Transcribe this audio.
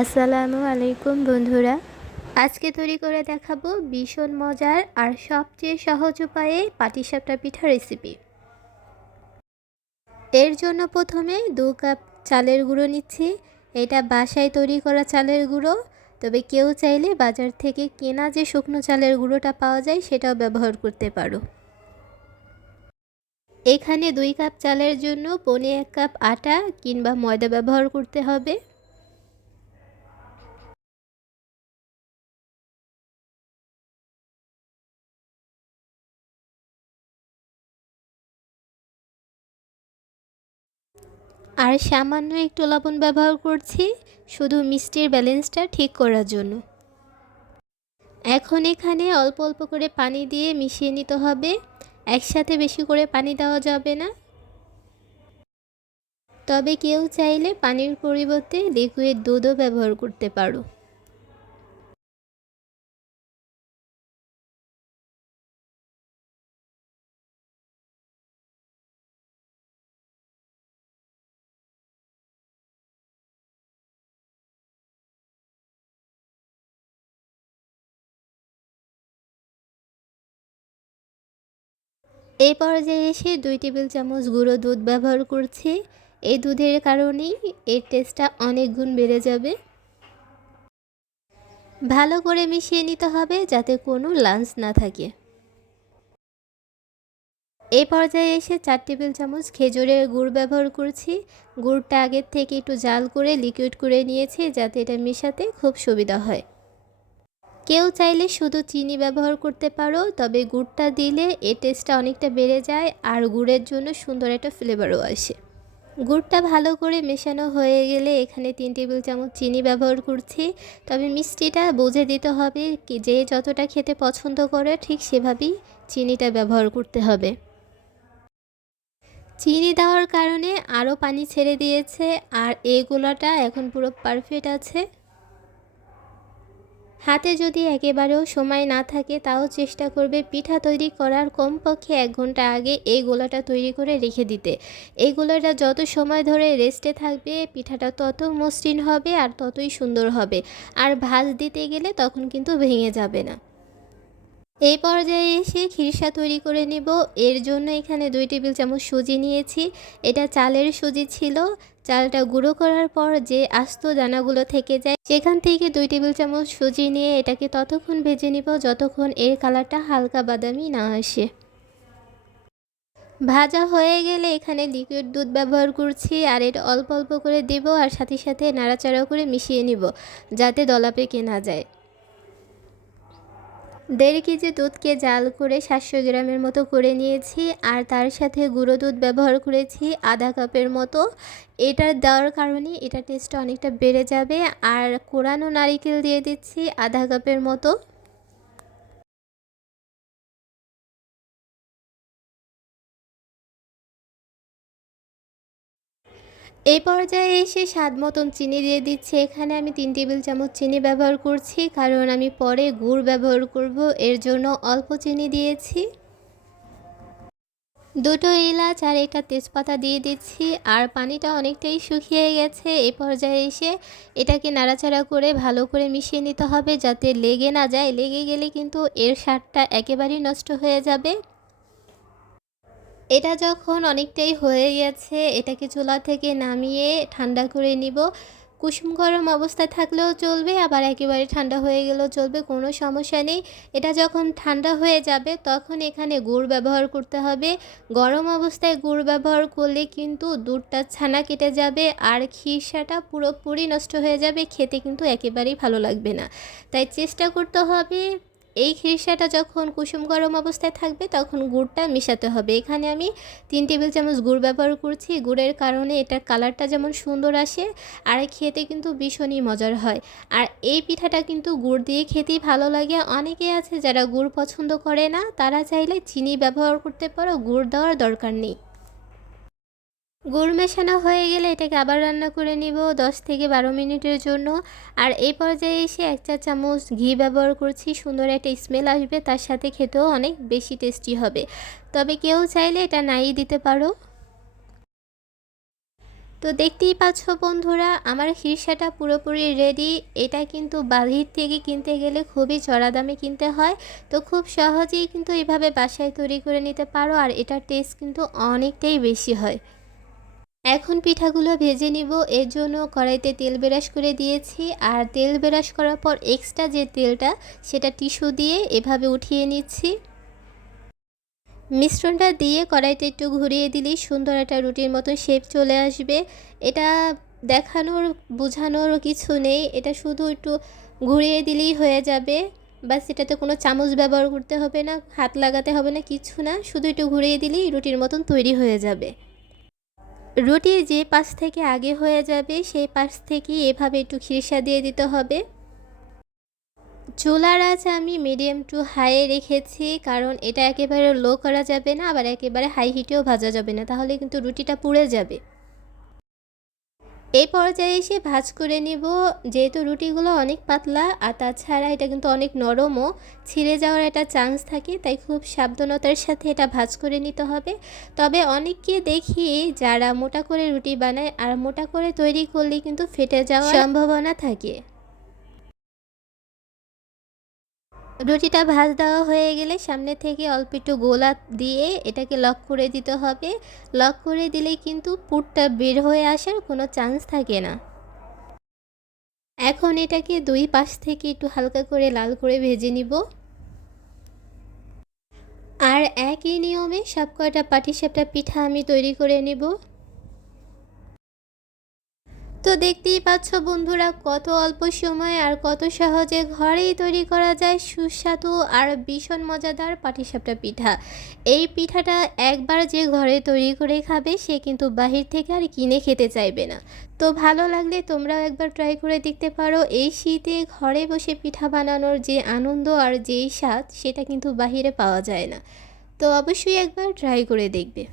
আসসালামু আলাইকুম বন্ধুরা। আজকে তৈরি করে দেখাবো ভীষণ মজার আর সবচেয়ে সহজ উপায়ে পাটিসাপটা পিঠা রেসিপি। এর জন্য প্রথমে 2 কাপ চালের গুঁড়ো নিচ্ছি। এটা বাসায় তৈরি করা চালের গুঁড়ো, তবে কেউ চাইলে বাজার থেকে কেনা যে শুকনো চালের গুঁড়োটা পাওয়া যায় সেটাও ব্যবহার করতে পারো। এখানে 2 কাপ চালের জন্য 1.5 কাপ আটা কিংবা ময়দা ব্যবহার করতে হবে। আর সামান্য একটু লবণ ব্যবহার করছি, শুধু মিষ্টির ব্যালেন্সটা ঠিক করার জন্য। এখন এখানে অল্প অল্প করে পানি দিয়ে মিশিয়ে নিতে হবে। একসাথে বেশি করে পানি দেওয়া যাবে না, তবে কেউ চাইলে পানির পরিবর্তে লিকুইড দুধও ব্যবহার করতে পারো। এই পর্যায়ে এসে 2 টেবিল চামচ গুঁড়ো দুধ ব্যবহার করছি। এই দুধের কারণেই এর টেস্টটা অনেক গুণ বেড়ে যাবে। ভালো করে মিশিয়ে নিতে হবে যাতে কোনো লাম্পস না থাকে। এই পর্যায়ে এসে 4 টেবিল চামচ খেজুরের গুড় ব্যবহার করছি। গুড়টা আগের থেকে একটু জাল করে লিকুইড করে নিয়েছি যাতে এটা মেশাতে খুব সুবিধা হয়। কেউ চাইলে শুধু চিনি ব্যবহার করতে পারো, তবে গুড়টা দিলে এর টেস্টটা অনেকটা বেড়ে যায় আর গুড়ের জন্য সুন্দর একটা ফ্লেভারও আসে। গুড়টা ভালো করে মেশানো হয়ে গেলে এখানে 3 টেবিল চামচ চিনি ব্যবহার করছি। তবে মিষ্টিটা বুঝে দিতে হবে, কি যে যতটা খেতে পছন্দ করে ঠিক সেভাবেই চিনিটা ব্যবহার করতে হবে। চিনি দেওয়ার কারণে আরও পানি ছেড়ে দিয়েছে আর এই গোলাটা এখন পুরো পারফেক্ট আছে। হাতে যদি একেবারেও সময় না থাকে তাও চেষ্টা করবে পিঠা তৈরি করার কমপক্ষে 1 ঘন্টা আগে এই গোলাটা তৈরি করে রেখে দিতে। এই গোলাটা যত সময় ধরে রেস্টে থাকবে পিঠাটা তত মসৃণ হবে আর ততই সুন্দর হবে। আর ভাঁজ দিতে গেলে তখন কিন্তু ভেঙে যাবে না। এই পর্যায়ে এসে খিরসা তৈরি করে নেব। এর জন্য এখানে 2 টেবিল চামচ সুজি নিয়েছি। এটা চালের সুজি ছিল। চালটা গুঁড়ো করার পর যে আস্ত দানাগুলো থেকে যায় সেখান থেকে 2 টেবিল চামচ সুজি নিয়ে এটাকে ততক্ষণ ভেজে নিব যতক্ষণ এর কালারটা হালকা বাদামি না আসে। ভাজা হয়ে গেলে এখানে লিকুইড দুধ ব্যবহার করছি আর এটা অল্প অল্প করে দেব আর সাথে সাথে নাড়াচাড়া করে মিশিয়ে নিব যাতে দলা পেকে না যায়। 1.5 কেজি দুধকে জাল করে 700 গ্রামের মতো করে নিয়েছি আর তার সাথে গুঁড়ো দুধ ব্যবহার করেছি আধা কাপের মতো। এটা দেওয়ার কারণে এটা টেস্টটা অনেকটা বেড়ে যাবে। আর কোরানো নারিকেল দিয়ে দিচ্ছি আধা কাপের মতো। এই পর্যায়ে এসে স্বাদ মতন চিনি দিয়ে দিচ্ছি। এখানে আমি 3 টেবিল চামচ চিনি ব্যবহার করছি, কারণ আমি পরে গুড় ব্যবহার করব, এর জন্য অল্প চিনি দিয়েছি। 2টো এলাচ আর একটা তেজপাতা দিয়ে দিচ্ছি আর পানিটা অনেকটাই শুকিয়ে গেছে। এই পর্যায়ে এসে এটাকে নাড়াচাড়া করে ভালো করে মিশিয়ে নিতে হবে যাতে লেগে না যায়। লেগে গেলে কিন্তু এর স্বাদটা একেবারেই নষ্ট হয়ে যাবে। এটা যখন অনেকটাই হয়ে গেছে এটাকে চুলা থেকে নামিয়ে ঠান্ডা করে নিব। কুসুম গরম অবস্থায় থাকলেও চলবে, আবার একেবারে ঠান্ডা হয়ে গেলেও চলবে, কোনো সমস্যা নেই। এটা যখন ঠান্ডা হয়ে যাবে তখন এখানে গুড় ব্যবহার করতে হবে। গরম অবস্থায় গুড় ব্যবহার করলে কিন্তু দুধটা ছানা কেটে যাবে আর খিরসাটা পুরোপুরি নষ্ট হয়ে যাবে, খেতে কিন্তু একেবারেই ভালো লাগবে না। তাই চেষ্টা করতে হবে এই খিরসাটা যখন কুসুম গরম অবস্থায় থাকবে তখন গুড়টা মেশাতে হবে। এখানে আমি 3 টেবিল চামচ গুড় ব্যবহার করছি। গুড়ের কারণে এটার কালারটা যেমন সুন্দর আসে আর খেতে কিন্তু ভীষণই মজার হয়। আর এই পিঠাটা কিন্তু গুড় দিয়ে খেতেই ভালো লাগে। অনেকে আছে যারা গুড় পছন্দ করে না, তারা চাইলে চিনি ব্যবহার করতে পারো, গুড় দেওয়ার দরকার নেই। গুড় মেশানো হয়ে গেলে এটাকে আবার রান্না করে নিব 10 থেকে 12 মিনিটের জন্য। আর এই পর্যায়ে এসে 1 চা চামচ ঘি ব্যবহার করছি, সুন্দর একটা স্মেল আসবে, তার সাথে খেতেও অনেক বেশি টেস্টি হবে। তবে কেউ চাইলে এটা নাই দিতে পারো। তো দেখতেই পাচ্ছ বন্ধুরা, আমার খিরসাটা পুরোপুরি রেডি। এটা কিন্তু বাহির থেকে কিনতে গেলে খুবই চড়া দামে কিনতে হয়। তো খুব সহজেই কিন্তু এভাবে বাসায় তৈরি করে নিতে পারো, আর এটার টেস্ট কিন্তু অনেকটাই বেশি হয়। এখন পিঠাগুলো ভেজে নিব। এর জন্য কড়াইতে তেল ব্রাশ করে দিয়েছি, আর তেল ব্রাশ করার পর এক্সট্রা যে তেলটা সেটা টিস্যু দিয়ে এভাবে উঠিয়ে নিচ্ছি। মিশ্রণটা দিয়ে কড়াইতে একটু ঘুরিয়ে দিলেই সুন্দর একটা রুটির মতো শেপ চলে আসবে। এটা দেখানোর বোঝানোর কিছু নেই, এটা শুধু একটু ঘুরিয়ে দিলেই হয়ে যাবে। বাস, এটাতে কোনো চামচ ব্যবহার করতে হবে না, হাত লাগাতে হবে না, কিছু না, শুধু একটু ঘুরিয়ে দিলেই রুটির মতন তৈরি হয়ে যাবে। রুটির যে পাশ থেকে আগে হয়ে যাবে সেই পাশ থেকেই এভাবে একটু খিরসা দিয়ে দিতে হবে। চুলার আঁচ আমি মিডিয়াম টু হাইয়ে রেখেছি, কারণ এটা একেবারে লো করা যাবে না, আবার একেবারে হাই হিটেও ভাজা যাবে না, তাহলে কিন্তু রুটিটা পুড়ে যাবে। এই পর্যায়ে এসে ভাজ করে নিব। যেহেতু রুটিগুলো অনেক পাতলা, আর তাছাড়া এটা কিন্তু অনেক নরমও, ছিঁড়ে যাওয়ার একটা চান্স থাকে, তাই খুব সাবধানতার সাথে এটা ভাজ করে নিতে হবে। তবে অনেককে দেখি যারা মোটা করে রুটি বানায়, আর মোটা করে তৈরি করলে কিন্তু ফেটে যাওয়ার সম্ভাবনা থাকে। রুটিটা ভাজ দেওয়া হয়ে গেলে সামনে থেকে অল্প একটু গোলা দিয়ে এটাকে লক করে দিতে হবে। লক করে দিলেই কিন্তু পুরটা বের হয়ে আসার কোনো চান্স থাকে না। এখন এটাকে দুই পাশ থেকে একটু হালকা করে লাল করে ভেজে নিব। আর একই নিয়মে সবকটা পাটিসাপটা পিঠা আমি তৈরি করে নিব। তো দেখতেই পাচ্ছ বন্ধুরা, কত অল্প সময়ে আর কত সহজে ঘরেই তৈরি করা যায় সুস্বাদু আর ভীষণ মজাদার পাটিসাপটা পিঠা। এই পিঠাটা একবার যে ঘরে তৈরি করে খাবে সে কিন্তু বাহির থেকে আর কিনে খেতে চাইবে না। তো ভালো লাগলে তোমরাও একবার ট্রাই করে দেখতে পারো। এই শীতে ঘরে বসে পিঠা বানানোর যে আনন্দ আর যেই স্বাদ সেটা কিন্তু বাহিরে পাওয়া যায় না। তো অবশ্যই একবার ট্রাই করে দেখবে।